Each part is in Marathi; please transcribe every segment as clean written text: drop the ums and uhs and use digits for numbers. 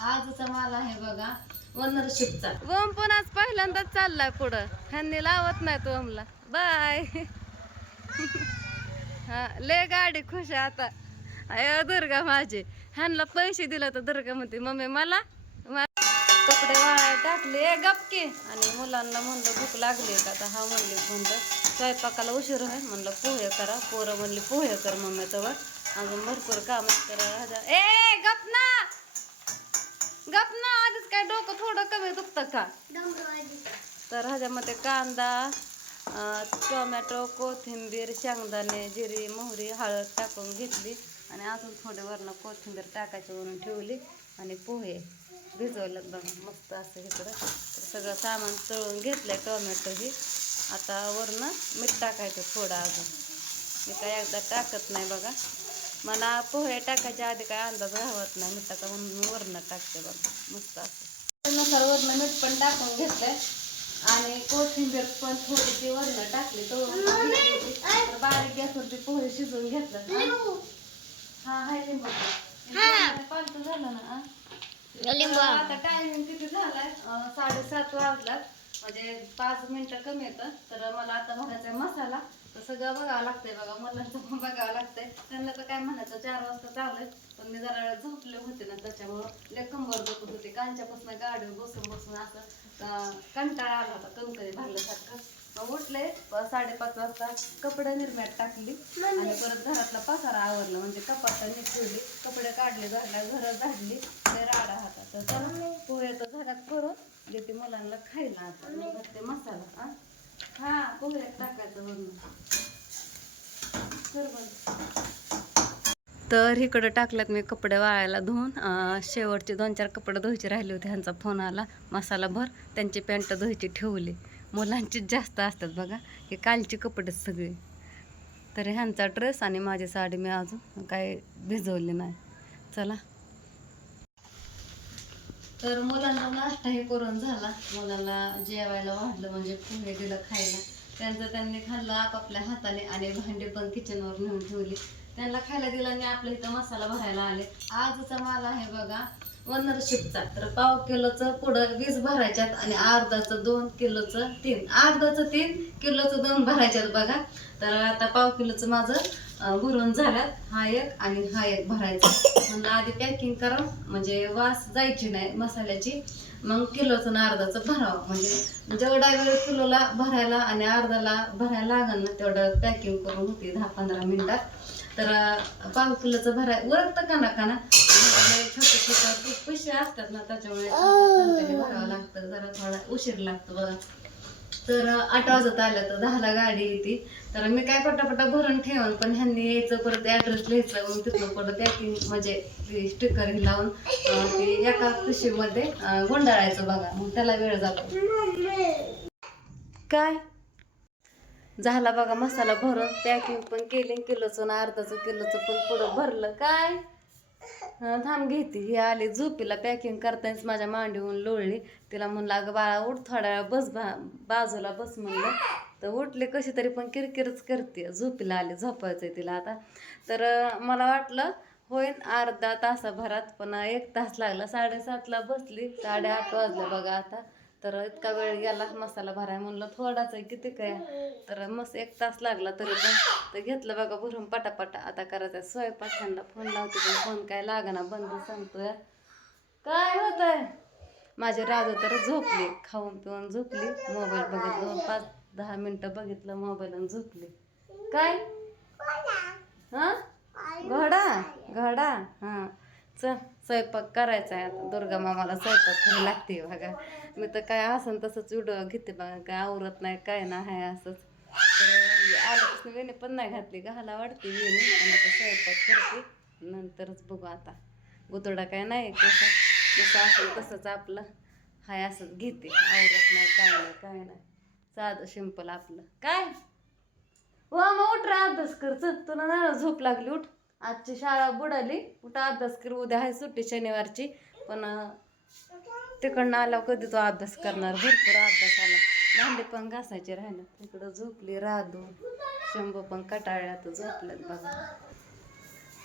आजचा माल आहे बघा ओनरशिपचा. ओम पण आज पहिल्यांदाच चाललाय पुढं. ह्यांनी लावत नाही तो ओमला. बाय. हा ले गाडी खुश आहे आता. अय दुर्गा माझी ह्यांना पैसे दिले तर दुर्गा म्हणते मम्मी मला कपडे वाळायला टाकले गपके. आणि मुलांना म्हणलं भूक लागली का तर हा म्हणले म्हणलं स्वयंपाकाला उशीर आहे म्हणलं पोहे करा. पोरं म्हणली पोहे कर मम्मी तवर अजून भरपूर काम करा. ए गप ना आधीच काय डोकं थोडं कमी दुखतं का. तर ह्याच्यामध्ये कांदा टोमॅटो कोथिंबीर शेंगदाणे जिरी मोहरी हळद टाकून घेतली आणि अजून थोडे वरनं कोथिंबीर टाकायची वरून ठेवली आणि पोहे भिजवलं बघा मस्त असं इकडं. तर सगळं सामान तळून घेतलं टोमॅटो ही. आता वरनं मीठ टाकायचं थोडं अजून. मी काय एकदा टाकत नाही बघा. मला पोहे टाकायच्या आधी काय अंदाज राहत नाही मिठाचा म्हणून वरनं टाकते बघा मस्त असं. नुसार वरनं मीठ पण टाकून घेतलंय आणि कोथिंबीर पण थोडीशी वरनं टाकली तर बारीक गॅसवरती पोहे शिजवून घेतलं. हा हाय लिंबू पालतं झालं ना. आता टायमिंग किती झालाय 7:30 वाजलात म्हणजे 5 मिनिटं कमी येतं. तर मला आता भरायचा मसाला तर सगळं बघावं लागतंय बघा. मुलांचं पण बघावं लागतंय. त्यांना तर काय म्हणायचं 4 वाजता चालू पण मी जरा झोपले होते ना त्याच्यामुळं लय कंबर दुखत होते. कालच्यापासून गाडीवर बसून बसून असं कंटाळा आला होता कणकणी भरल्यासारखं. मग उठले 5:30 वाजता कपडे निर्म्यात टाकली आणि परत घरातला पसारा आवरला म्हणजे कपाट नीट ठेवली कपडे काढले झाडल्या घरं झाडली ते राडा हाता. तर चला पोहे तर घरात करून देते मुलांना खायला. आता मग ते मसाला हा पोह्यात टाकायचं म्हणून तर इकडं टाकल्यात मी कपडे वाळायला धुवून. शेवटचे 2-4 कपडे धुवायचे राहिले होते. ह्यांचा फोन आला मसाला भर त्यांची पॅन्ट धुवायची ठेवली. मुलांचीच जास्त असतात बघा हे कालचे कपडे सगळे. तर ह्यांचा ड्रेस आणि माझी साडी मी अजून काही भिजवली नाही. चला तर मुलांना नाश्ता हे करून झाला. मुलांना जेवायला वाढलं म्हणजे पोहे दिलं खायला. त्यांनी खाल्लं आपापल्या हाताने आणि भांडी पण किचनवर नेऊन ठेवली. त्यांना खायला दिलं आणि आपल्या इथं मसाला भरायला आले. आजचा माल आहे बघा ओनरशिपचा. तर 1/2 किलोचं पुढं 20 भरायच्यात आणि अर्धाचं 2 किलोचं 3 अर्धाचं 3 किलोचं 2 भरायच्यात बघा. तर आता 1/2 किलोचं माझं भरून झाल्यात. हा एक आणि हा एक भरायचा. म्हणून आधी पॅकिंग करा म्हणजे वास जायची नाही मसाल्याची. मग किलोचं आणि अर्धाचं भरावं म्हणजे जेवढा वेळ किलोला भरायला आणि अर्धाला भरायला लागल ना तेवढा पॅकिंग करून होती 10-15 मिनिटात. तर 1/2 किलोचं भराय ओळखतं काना छोटे छोटे पैसे असतात ना त्याच्यामुळे भरावं लागतं. जरा थोडा उशीर लागतो बघा. तर 8 वाजत आलं तर 10ला गाडी येते. तर मी काय पटापटा भरून ठेवून पण ह्यांनी यायचं परत ॲड्रेस लिहायचं मग तिथून परत पॅकिंग म्हणजे स्टिकर लावून ते एका पिशवीमध्ये गुंडाळायचं बघा. मग त्याला वेळ जातो. काय झाला बघा मसाला भरून पॅकिंग पण केली. किलोचं आणि अर्धाचं किलोचं पण पुढं भरलं. काय थांब घेते ही आली झोपीला. पॅकिंग करतानाच माझ्या मांडीहून लोळली. तिला म्हणलं अगं बाळा उठ थोड्या वेळा बस बाजूला बस म्हणलं. तर उठले कशी तरी पण किरकिरच करते. झोपीला आली झोपायचंय तिला आता. तर मला वाटलं होईन अर्धा तासाभरात पण 1 तास लागला. 7:30ला बसली 8:30 वाजले बघा आता. तर इतका वेळ गेला मसाला भराय म्हणलं थोडाच आहे किती काय. तर मस्त 1 तास लागला तरी पण. तर घेतलं बघा भरून पटापटा. आता करायचा स्वयंपाक. ह्यांना फोन लावते पण फोन काय लागना बंद सांगतोय. काय होत आहे माझी राजू तर झोपली खाऊन पिऊन झोपली. मोबाईल बघितलं 5-10 मिनिटं बघितलं मोबाईल आणि झोपली. काय हा घोडा हा चल स्वयंपाक करायचा आहे आता. दुर्गा मामाला स्वयंपाक करायला लागते बघा. मी तर काय असं तसंच व्हिडिओ घेते बघा. काय आवरत नाही काय नाही असंच. तर आल्यापासून वेणी पण नाही घातली घाला वाटते वेणी पण आता स्वयंपाक करते नंतरच बघू. आता गुतोडा काय नाही कसं जसं असं तसंच आपलं हाय असंच घेते. आवरत नाही काय नाही साधं सिंपल आपलं. काय वा मग उठ रे अभ्यास कर. चल तुला ना झोप लागली उठ. आजची शाळा बुडाली. कुठं अभ्यास कर. उद्या आहे सुट्टी शनिवारची पण तिकडनं आल्यावर कधी तो अभ्यास करणार. भरपूर अभ्यास आला. भांडे पण घासायचे राहिले. तिकडं झोपली राधू. शंभू पण कटाळ्यात झोपल्यात बघा.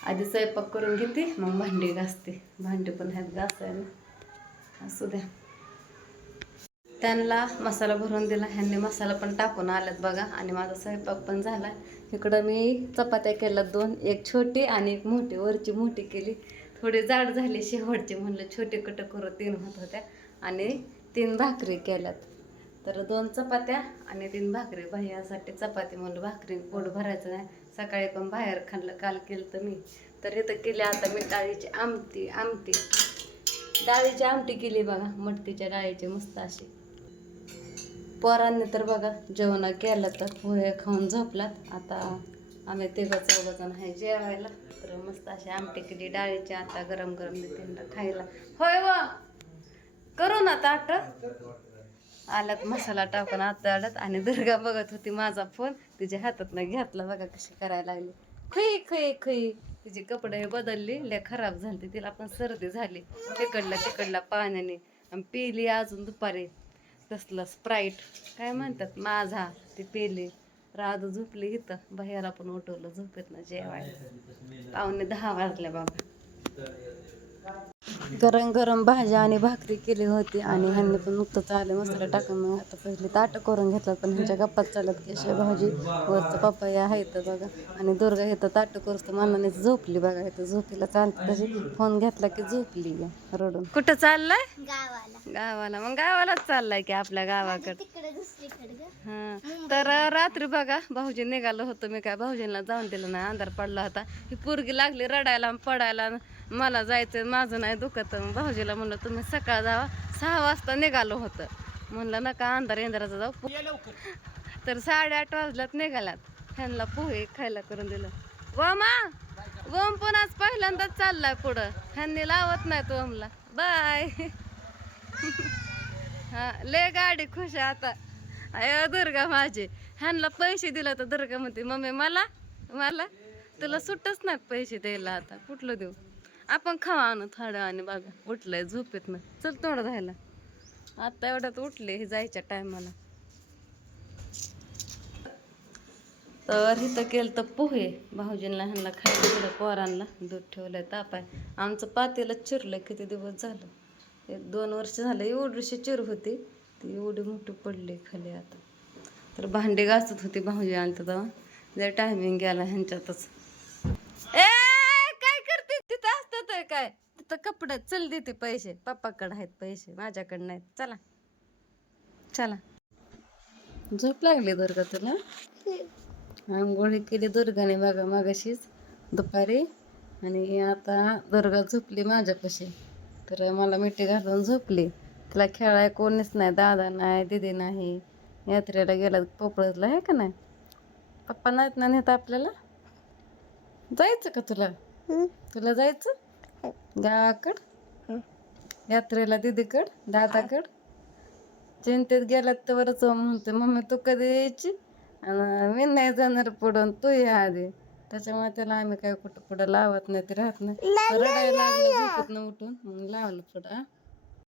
आधी स्वयंपाक करून घेते मग भांडी घासते. भांडी पण ह्यात घासायला असू द्या. त्यांना मसाला भरून दिला, ह्यांनी मसाला पण टाकून आल्यात बघा. आणि माझा स्वयंपाक पण झाला. इकडं मी चपात्या केल्या 2, एक छोटी आणि एक मोठी. वरची मोठी केली, थोडी जाड झाली शेवटची, म्हणलं छोटी कट करू, 3 होत होत्या. आणि 3 भाकरी केल्यात. तर 2 चपात्या आणि 3 भाकरी. भैयासाठी चपाती, म्हणलं भाकरी पोट भरायचं नाही. सकाळी पण बाहेर खाल्लं, काल केलं तर मी. तर इथं केली आता मी डाळीची आमटी. डाळीची आमटी केली बघा, मटकीच्या डाळीची मस्त अशी. पोरांनी तर बघा जेवण केलं, तर पोहे खाऊन झोपलात. आता आम्ही 3-4 आहे जेवायला. तर मस्त अशी आमटी केली डाळीची, आता गरम गरम देते खायला. होय व करू ना ताट. आल्यात मसाला टाकून आता आल्यात. आणि दुर्गा बघत होती माझा फोन, तिच्या हातात नाही घेतला बघा कशी करायला लागली. खई खई खई. तिचे कपडे बदलली, लय खराब झाली, तिला पण सर्दी झाली तिकडला पाण्याने. आणि पिली अजून दुपारी तसलं स्प्राईट काय म्हणतात माझा, ती पेली. राधू झोपली इथं, बाहेरला पण उठवलं झोपेत ना जेवायला. 9:45 वाजल्या बाबा. गरम गरम भाज्या आणि भाकरी केली होती. आणि ह्यांनी पण नुकतंच आले मसाला टाकून. मग आता पहिले ताटं करून घेतलं, पण ह्यांच्या गप्पात चालत की अशी भाजी. वरचं पप्पा आहे तर बघा. आणि दुर्गा इथं ताटं करूच तर मनानेच झोपली बघा. इथं झोपीला चालते तशी, फोन घेतला की झोपली रडून. कुठं चाललाय? गावाला. मग गावालाच चाललाय की आपल्या गावाकडे. हा. तर रात्री बघा भाऊजी निघालं होतं, मी काय भाऊजींना जाऊन दिलं नाही, अंधार पडला होता. ही पोरगी लागली रडायला पडायला, मला जायचं माझं नाही दुखत. भाऊजीला म्हणलं तुम्ही सकाळ जावा, 6 वाजता निघालो होतं. म्हणलं नका अंधार इंधाराचं जाऊ. तर 8:30 वाजल्यात निघाल्यात. ह्यांना पोहे खायला करून दिलं. ओम पण आज पहिल्यांदाच चाललाय पुढं, ह्यांनी लावत नाही तो ओमला. बाय. हा ले गाडी खुश आहे आता. अय दुर्गा माझी, ह्यांना पैसे दिला तर दुर्गा म्हणते मम्मी मला तुला सुटच नाहीत पैसे द्यायला. आता कुठलं देऊ, आपण खावा आणू थोडं. आणि बघा उठलंय झोपेत ना, चल थोडं राहायला. आता एवढ्यात उठले हे जायच्या टायमाला. तर इथं केलं तर पोहे भाऊजींना ह्यांना खायला दिलं, पोरांना दूध ठेवलंय तापाय. आमचं पातेलं चिरलं किती दिवस झालं, 1-2 वर्ष झालं. एवढीशी चिर होती ती, एवढी मोठी पडली खाली आता. तर भांडी घासत होती भाऊजी आलं तेव्हा, जर टायमिंग गेला ह्यांच्यातच. ए काय करते तिथं असतात काय, तिथं कपड्यात चल देते पैसे. पप्पाकडे आहेत पैसे, माझ्याकडे नाहीत. चला चला. झोप लागली दुर्गा तुला? आंघोळी केली दुर्गाने बघा मागाशीच दुपारी. आणि आता दुर्गा झोपली माझ्यापाशी. तर मला मिठी घालून झोपली. तिला खेळाय कोणीच नाही, दादा नाही, दीदी नाही, यात्रेला गेला पोपळतला आहे का नाही. पप्पा नाहीत ना नेत आपल्याला. जायचं का तुला जायचं गावाकड यात्रेला, दीदीकड दादाकड. चिंतेत गेलात तर बरंच म्हणते मम्मी तू कधी यायची, आणि मी नाही जाणार पुढं, तू या आधी. त्याच्यामुळे त्याला आम्ही काय कुठं पुढं लावत नाही, ते राहत नाही. रडायला लागलं झोपेतनं उठून, मग लावलं पुढं.